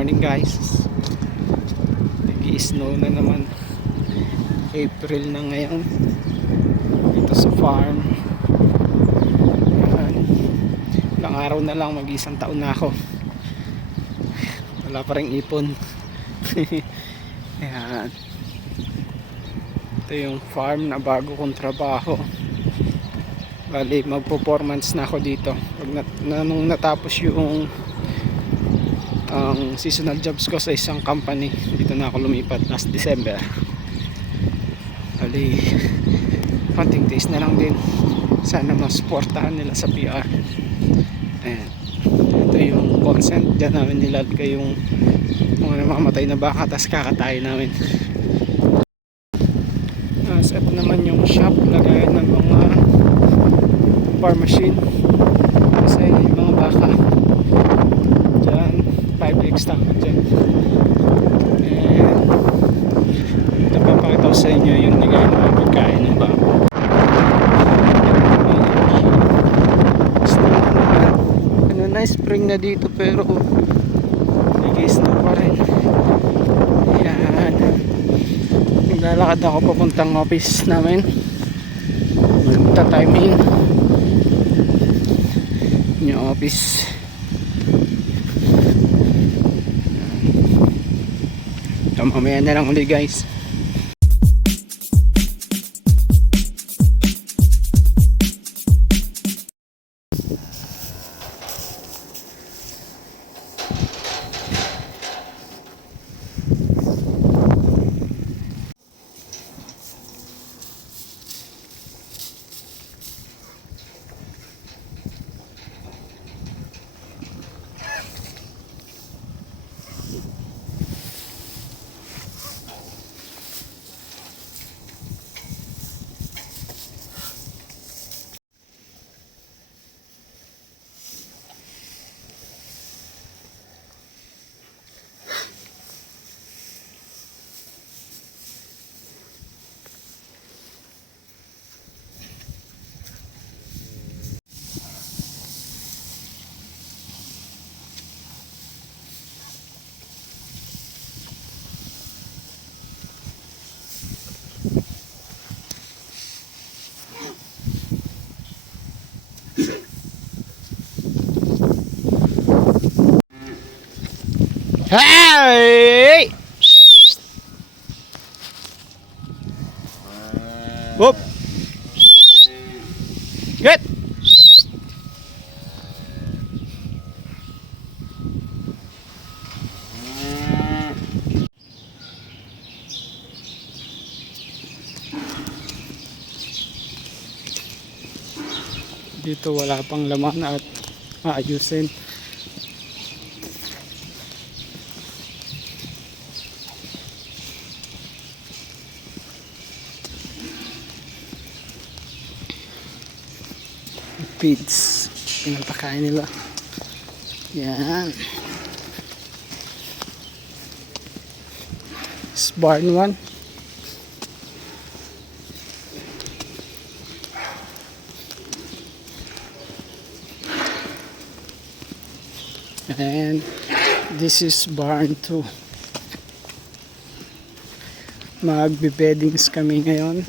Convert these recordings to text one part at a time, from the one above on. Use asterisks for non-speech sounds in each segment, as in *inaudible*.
morning guys. Nag-i-snow na naman. April na ngayon. Dito sa farm. Ayan. Ilang araw na lang mag-isang taon na ako. Wala pa rin ipon. *laughs* Ayan. Ito yung farm na bago kong trabaho. Bali magpo-performance na ako dito. Pag nat na, nung natapos yung ang seasonal jobs ko sa isang company dito na ako lumipat last December. Ali konting days na lang din. Sana masuportahan nila sa PR ayan. Ito yung consent. Dyan namin nilalagay yung mga namamatay na baka tas kakatay namin. Uh, set naman yung shop lagayan ng mga farm machine. Kasi yung mga baka 5x tank dyan and napapakita ko sa inyo yung nagay ng mga pagkain ng naman. ano na spring na dito pero nag-snow pa rin. Yan. Naglalakad ako papuntang office namin. Magta-time in yung office So, mamaya na lang uli guys. Hey! Whoop! Good! Dito wala pang laman at maayusin. Feeds pinapakain nila. Yan. This barn one. And this is barn 2 magbe-beddings kami ngayon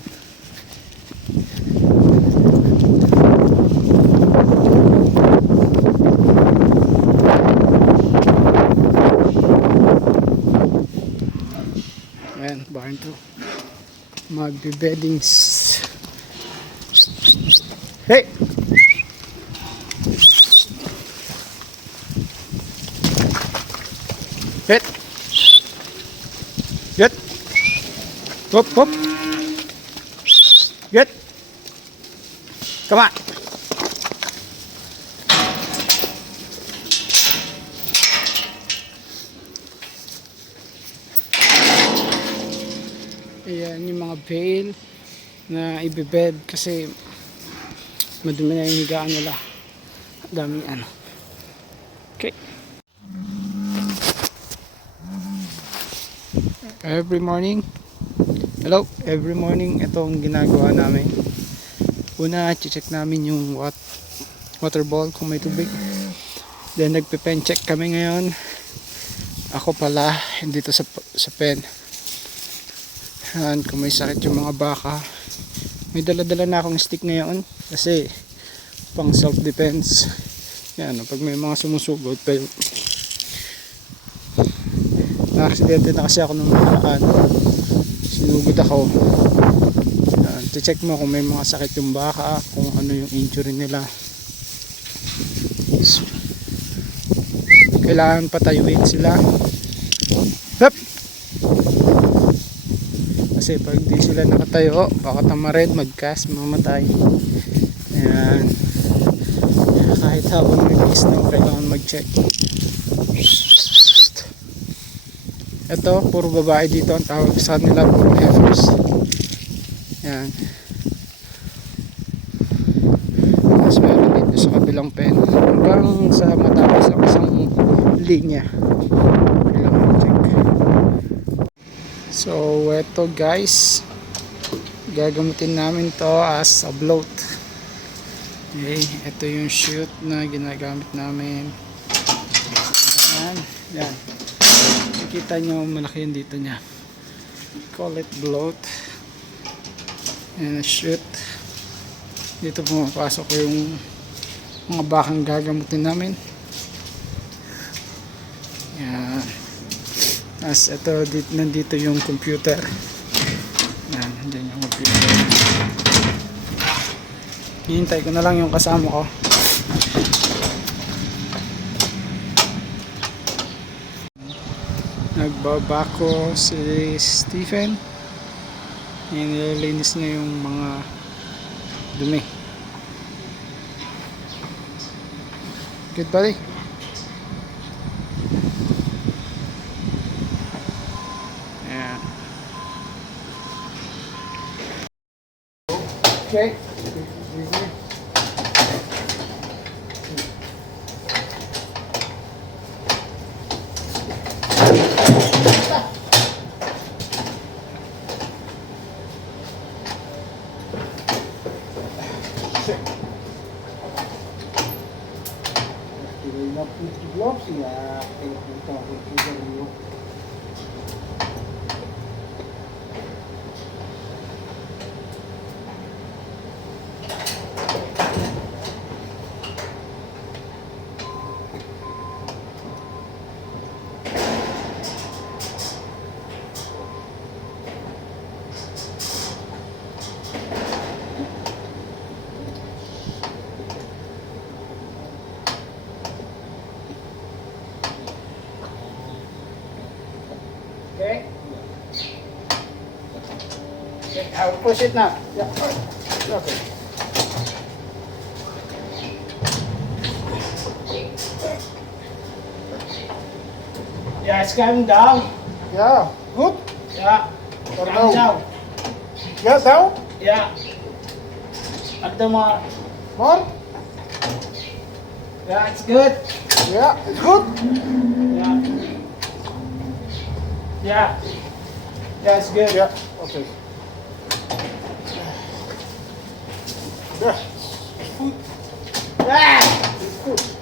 Magbe-beddings. Hey! Hit! Get! Hop, hop! Get! Come on! Ayan yung mga veil na ibebed kasi madumi na yung higaan nila. Daming ano. Okay. Every morning, hello, every morning ito ang ginagawa namin. Una, check namin yung wat water ball kung may tubig. Then nagpe-pen check kami ngayon Ako pala, hindi to sa, sa pen. Yan, kung may sakit yung mga baka. May dala-dala na akong stick ngayon. Kasi, pang self-defense. Yan, pag may mga sumusugod. Pero, na-aksidente na kasi ako nung nakaraan. Sinugod ako. Yan, check mo kung may mga sakit yung baka, kung ano yung injury nila. Kailangan patayuin sila. Hup! Kasi pag di sila nakatayo, baka tamarin, mag-cast, mamatay. Ayan. Kahit habang nag-snow, kailangan mag-check. Ito, puro babae dito ang tawag sa nila, puro heifers. Ayan. Tapos meron dito sa kabilang pen. Hanggang sa matapos ang isang linya. Kailangan check. So, eto guys. Gagamutin namin to as a bloat. Okay, ito yung shoot na ginagamit namin. Ayan, yan. Nakikita nyo malaki yung dito niya. Call it bloat. And a shoot. Dito pumapasok yung mga bakang gagamutin namin. Yan. Tapos ito, dito, nandito yung computer. Yan, dyan yung computer. Hihintay ko na lang yung kasama ko. Nagbabako si Stephen. Yan, nililinis niya yung mga dumi. Good buddy. Okay. I'll push it now. Yeah. Okay. Yeah, it's coming down. ya good Yeah. Or Calm down? ya down Yeah. At the more. more Yeah, it's good. ya it's good Yeah. Yeah. Yeah, it's good. ya okay Yeah. Food. Yeah. Food.